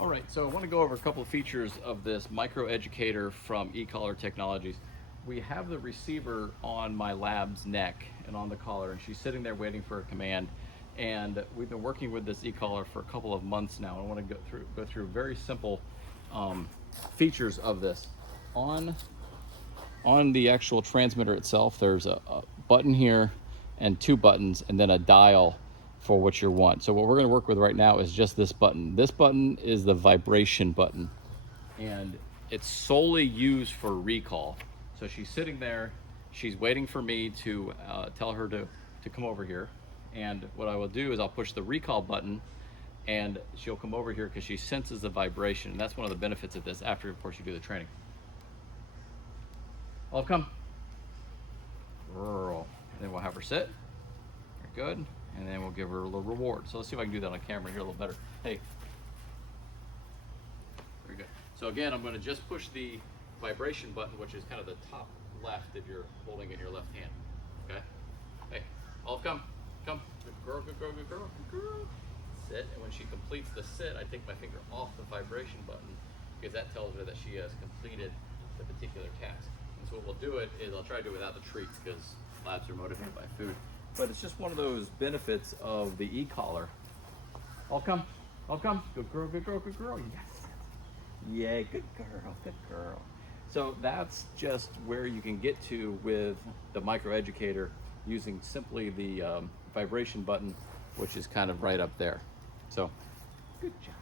All right, so I want to go over a couple of features of this Micro Educator from Ecollar Technologies. We have the receiver on my lab's neck and on the collar, and she's sitting there waiting for a command. And we've been working with this Ecollar for a couple of months now. I want to go through very simple features of this. On the actual transmitter itself, there's a button here and two buttons, and then a dial for what you want. So what we're going to work with right now is just this button. This button is the vibration button, and it's solely used for recall. So she's sitting there, she's waiting for me to tell her to come over here. And what I will do is I'll push the recall button, and she'll come over here because she senses the vibration. And that's one of the benefits of this after, of course, you do the training. Olive, come. Girl. And then we'll have her sit. Very good. And then we'll give her a little reward. So let's see if I can do that on camera here a little better. Hey. Very good. So again, I'm going to just push the vibration button, which is kind of the top left if you're holding it in your left hand. Okay? Hey, Olive, come. Come. Good girl, good girl, good girl, good girl. Sit. And when she completes the sit, I take my finger off the vibration button because that tells her that she has completed the particular task. And so what we'll do it is I'll try to do it without the treats because labs are motivated by food. But it's just one of those benefits of the e-collar. I'll come. I'll come. Good girl, good girl, good girl. Yes. Yeah, good girl, good girl. So that's just where you can get to with the Micro Educator using simply the vibration button, which is kind of right up there. So, good job.